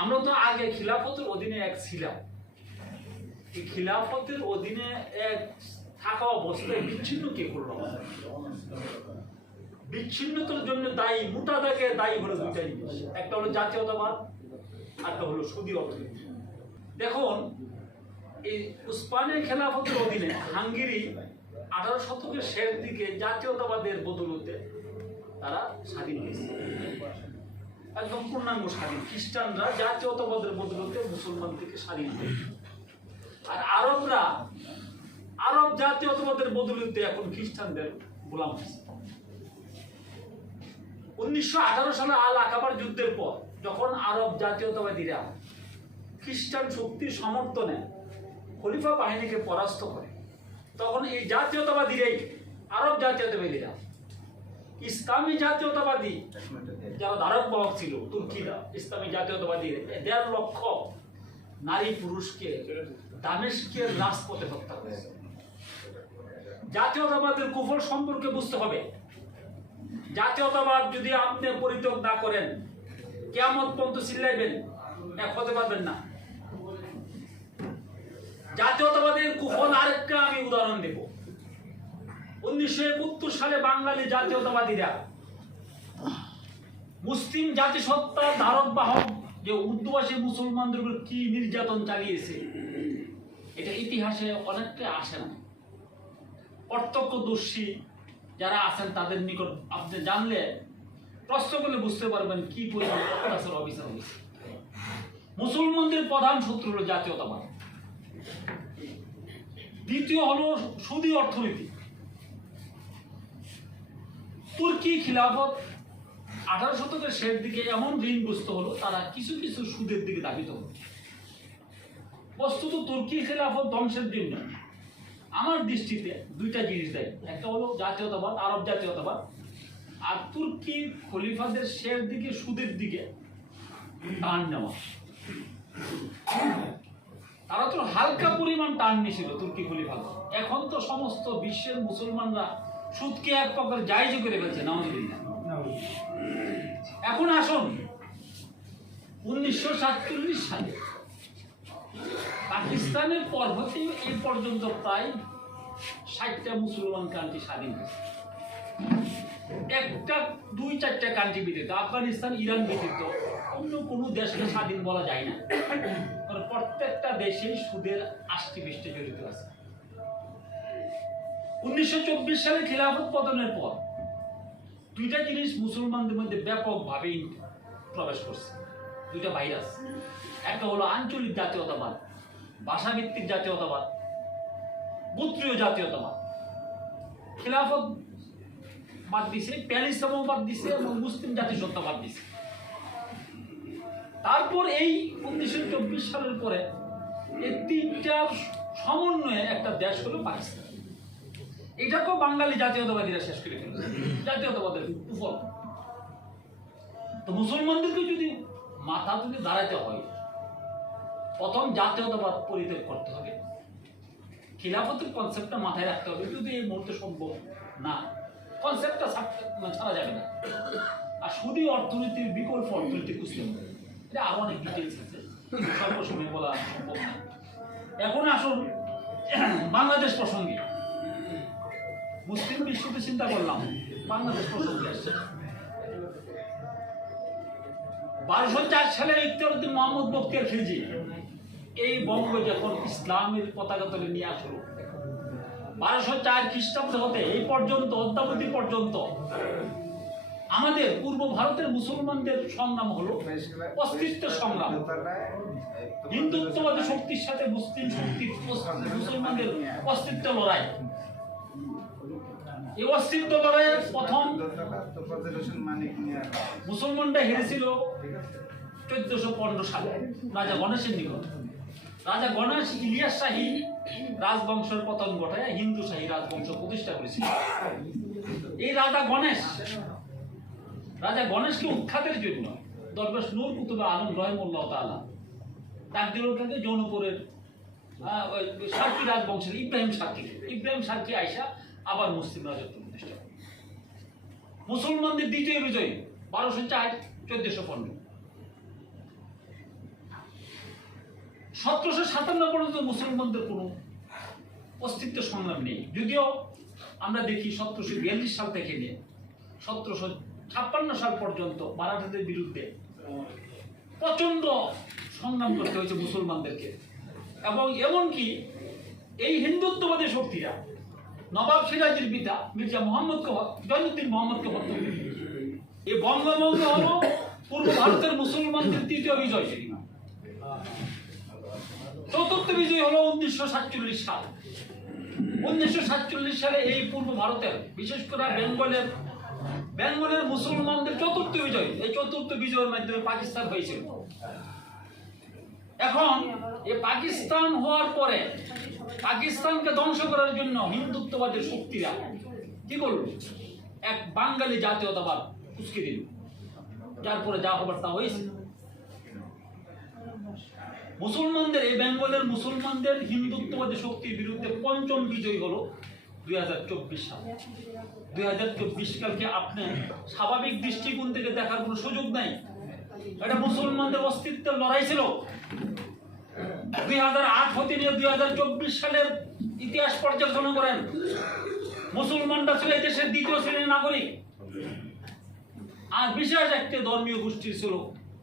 আমরা তো আগে খিলাফতের অধীনে এক ছিলাম, এই খিলাফতের অধীনে এক থাকা অবস্থায় বিচ্ছিন্ন কে করলো? বিচ্ছিন্নতার জন্য দায়ী, মোটা দাগে দায়ী হলো দুইটা জিনিস, একটা হলো জাতীয়তাবাদ, একটা হলো সুদী অর্থনীতি। দেখুন, এই উসমানীয় খেলাফতের অধীনে হাঙ্গেরি 18 শতকের শেষ দিকে জাতীয়তাবাদের বদৌলতে তারা স্বাধীন হয়েছে, একদম পূর্ণাঙ্গ স্বাধীন। খ্রিস্টানরা জাতীয়তাবাদের বদৌলতে মুসলমান থেকে স্বাধীন হয়েছে, আর আরব জাতীয়তাবাদের বদৌলতে এখন খ্রিস্টানদের গোলাম হয়েছে। 1918 সালে আল আকাবার যুদ্ধের পর যখন আরব জাতীয়তাবাদীরা খ্রিস্টান শক্তির সমর্থনে খলিফা বাহিনীকে পরাস্ত করে, তখন এই জাতীয়তাবাদীরাই, আরব জাতীয়তাবাদীরা, ইসলামী জাতীয়তাবাদী যারা ধারক বাহক ছিল তুর্কিরা, ইসলামী জাতীয়তাবাদী 1.5 লক্ষ নারী পুরুষকে দামেস্কের রাজপথে হত্যা করেছে। জাতীয়তাবাদের কুফল সম্পর্কে বুঝতে হবে। জাতীয়তাবাদ যদি আপনি পরিত্যাগ না করেন, কিয়ামত পর্যন্ত চিল্লাইবেন, এক হতে পারবেন না। জাতীয়তাবাদের কুফল আরেকটা আমি উদাহরণ দেব। 1971 সালে বাঙালি জাতীয়তাবাদীরা মুসলিম জাতিসত্তার ধারক বাহক যে উর্দুভাষী মুসলমানদের উপর কি নির্যাতন চালিয়েছে, এটা ইতিহাসে অনেকটা আসে না। প্রত্যক্ষদর্শী যারা আছেন তাদের নিকট আপনি জানলে, প্রশ্ন করলে বুঝতে পারবেন কি পরিমাণ অত্যাচার অবিচার হয়েছে। মুসলমানদের প্রধান শত্রু হলো জাতীয়তাবাদ, দ্বিতীয় হলো সুদী অর্থনীতি। তুর্কি খিলাফত 18 শতকের শেষ দিকে এমন ঋণগ্রস্ত হলো, তারা কিছু কিছু সুদের দিকে ধাবিত হলো। বস্তুত তুর্কি খিলাফত ধ্বংসের জন্য আমার দৃষ্টিতে দুইটা জিনিস দেয়, একটা হলো জাতীয়তাবাদ, আরব জাতীয়তাবাদ, আর তুর্কি খলিফাদের শেষ দিকে সুদের দিকে টান নেওয়া। তারা তো হালকা পরিমাণ টান নিয়েছিল তুর্কি খলিফাদের, এখন তো সমস্ত বিশ্বের মুসলমানরা সুদকে এক প্রকার জায়েজ করে ফেলছে। নাউজুবিল্লাহ। এখন আসুন, 1947 সালে পাকিস্তানের পর হতে এই পর্যন্ত প্রায় 60টা মুসলমান কান্ট্রি স্বাধীন হয়েছে। একটা 2-4টা কান্ট্রি ব্যতীত, আফগানিস্তান, ইরান ব্যতীত অন্য কোনো দেশকে স্বাধীন বলা যায় না, কারণ প্রত্যেকটা দেশেই সুদের আষ্টিপৃষ্টে জড়িত আছে। 1924 সালে খিলাফত পতনের পর দুইটা জিনিস মুসলমানদের মধ্যে ব্যাপকভাবে প্রবেশ করছে, দুইটা ভাইরাস। একটা হলো আঞ্চলিক জাতীয়তাবাদ, ভাষাভিত্তিক জাতীয়তাবাদ, গোত্রীয় জাতীয়তাবাদ। খিলাফত বাদ দিছে, প্যালিসমও বাদ দিছে এবং মুসলিম জাতিসত্তা বাদ দিছে। তারপর এই 1924 সালের পরে এই তিনটার সমন্বয়ে একটা দেশ হলো পাকিস্তান। এটাকেও বাঙালি জাতীয়তাবাদীরা শেষ করে ফেলল, জাতীয়তাবাদের কুফল। তো মুসলমানদেরকে যদি মাথা তুলে দাঁড়াতে হয়, প্রথম জাতীয়তাবাদ পরিত্যাগ করতে হবে, খিলাফতের কনসেপ্টটা মাথায় রাখতে হবে। যদি এই মুহূর্তে সম্ভব না, কনসেপ্টটা ছাড়া যাবে না। আর সুদী অর্থনীতির বিকল্প অর্থনীতি খুঁজতে হবে, এটা আরো অনেক ডিটেলস আছে, স্বল্প সময় বলা সম্ভব না। এখন আসুন বাংলাদেশ প্রসঙ্গে। মুসলিম বিশ্বকে চিন্তা করলাম, বাংলাদেশ প্রসঙ্গে আসছে। 1204 সালে ইখতিয়ারউদ্দিন মোহাম্মদ বখতিয়ার খিলজি এই বঙ্গ যখন ইসলামের পতাকা তুলে নিয়ে আসলো, 1204 খ্রিস্টাব্দ হতে এই পর্যন্ত, অদ্যাবধি পর্যন্ত আমাদের পূর্ব ভারতের মুসলমানদের সংগ্রাম হলো অস্তিত্ব সংগ্রাম। হিন্দুত্ববাদী শক্তির সাথে মুসলিম শক্তির, মুসলমানদের অস্তিত্ব লড়াই। এই অস্তিত্ব লড়াইয়ের প্রথম মুসলমানরা হেরেছিল 1415 সালে রাজা গণেশের নিকট। রাজা গণেশ ইলিয়াস শাহী রাজবংশের পতন ঘটায় হিন্দু শাহী রাজবংশ প্রতিষ্ঠা করেছিল। এই রাজা গণেশকে উৎখাতের জন্য দরবেশ নূর কুতুব আলম রহিমাহুল্লাহ তাআলা তাকদিরুলকে জৌনপুরের সার্কি রাজবংশের ইব্রাহিম সার্কি আইসা আবার মুসলিম রাজত্ব প্রতিষ্ঠা করে। মুসলমানদের দ্বিতীয় বিজয় 1204-1415। 1757 পর্যন্ত মুসলমানদের কোনো অস্তিত্ব সংগ্রাম নেই। যদিও আমরা দেখি 1742 সাল থেকে নিয়ে 1756 সাল পর্যন্ত মারাঠাদের বিরুদ্ধে প্রচন্ড সংগ্রাম করতে হয়েছে মুসলমানদেরকে, এবং এমনকি এই হিন্দুত্ববাদী শক্তিরা নবাব সিরাজের পিতা মির্জা জয়নুদ্দিন মোহাম্মদকে হত্যা করে। এই বঙ্গভঙ্গ হলো পূর্ব ভারতের মুসলমানদের তৃতীয় বিজয়। চতুর্থ বিজয় হলো 1947 সাল। 1947 সালে এই পূর্ব ভারতের, বিশেষ করে বেঙ্গলের মুসলমানদের চতুর্থ বিজয়। এই চতুর্থ বিজয়ের মাধ্যমে পাকিস্তান হয়েছিল। এখন এই পাকিস্তান হওয়ার পরে পাকিস্তানকে ধ্বংস করার জন্য হিন্দুত্ববাদের শক্তিরা কি করল? এক বাঙালি জাতীয়তাবাদ উস্কে দিল, যার পরে যা হবার তা হয়েছে। মুসলমানদের, এই বেঙ্গলের মুসলমানদের হিন্দুত্ববাদী শক্তির বিরুদ্ধে পঞ্চম বিজয় হলো 2024 সাল। 2024 সালকে আপনি স্বাভাবিক দৃষ্টিকোণ থেকে দেখার কোনো সুযোগ নাই। এটা মুসলমানদের অস্তিত্বের লড়াই ছিল। 2008 হতে নিয়ে 2024 সালের ইতিহাস পর্যালোচনা করেন। মুসলমানরা ছিল এই দেশের দ্বিতীয় শ্রেণীর নাগরিক, আর বিশেষ একটি ধর্মীয় গোষ্ঠী ছিল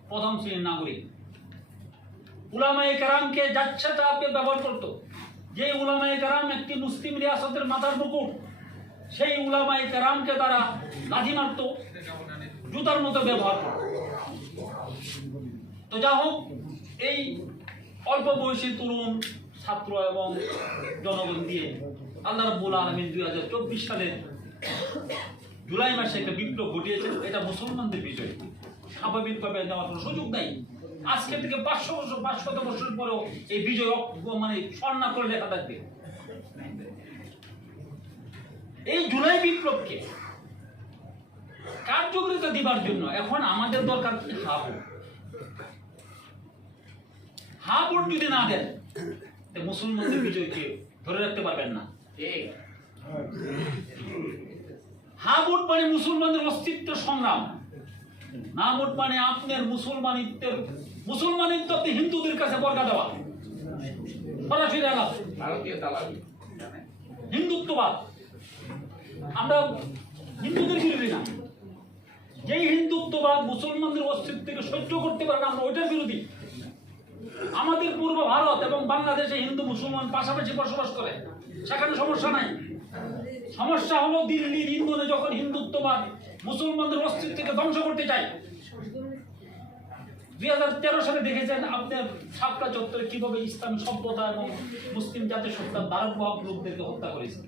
প্রথম শ্রেণীর নাগরিক। উলামায়ে কেরামকে যাচ্ছেতাতে ব্যবহার করত। যে উলামায়ে কেরাম একটি মুসলিম রিয়াসতের মাথার মুকুট, সেই উলামায়ে কেরামকে তারা লাঠি মারত, জুতার মতো ব্যবহার করত। তো যা হোক, এই অল্প বয়সী তরুণ ছাত্র এবং জনগণ দিয়ে আল্লাহ রাব্বুল আলামিন 2024 সালের জুলাই মাসে একটা বিপ্লব ঘটিয়েছেন। এটা মুসলমানদের বিজয়। স্বাভাবিকভাবে নেওয়ার কোনো সুযোগ নাই। আজকে থেকে 500 বছর পরেও এই বিজয় স্বর্ণা করে লেখা থাকবে। এই জুলাই বিপ্লবকে কার্যকরিতা দিবার জন্য এখন আমাদের দরকার কি? হা ভোট যদি না দেন, মুসলমানদের বিজয়কে ধরে রাখতে পারবেন না। হা ভোট মানে মুসলমানদের অস্তিত্ব সংগ্রাম, না ভোট মানে আপনার মুসলমানিত্ব আপনি হিন্দুদের কাছে বর্গা দেওয়া, হিন্দুত্ববাদ। আমরা হিন্দুদের বিরোধী না। যেই হিন্দুত্ববাদ মুসলমানদের অস্তিত্বকে সহ্য করতে পারে না, আমরা ওইটার বিরোধী। আমাদের পূর্ব ভারত এবং বাংলাদেশে হিন্দু মুসলমান পাশাপাশি বসবাস করে, সেখানে সমস্যা নাই। সমস্যা হলো দিল্লির ইন্দোরে যখন হিন্দুত্ববাদ মুসলমানদের অস্তিত্বকে ধ্বংস করতে চায়। 2013 সালে দেখেছেন আপনার শাপলা চত্বরে কিভাবে ইসলামী সভ্যতা এবং মুসলিম জাতিসত্তার দারুণ লোকদেরকে হত্যা করেছে,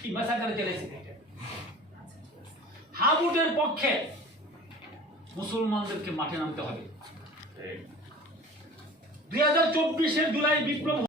কি ম্যাসাকার চলেছে। হা ভোটের পক্ষে মুসলমানদেরকে মাঠে নামতে হবে। 2024 জুলাই বিপ্লব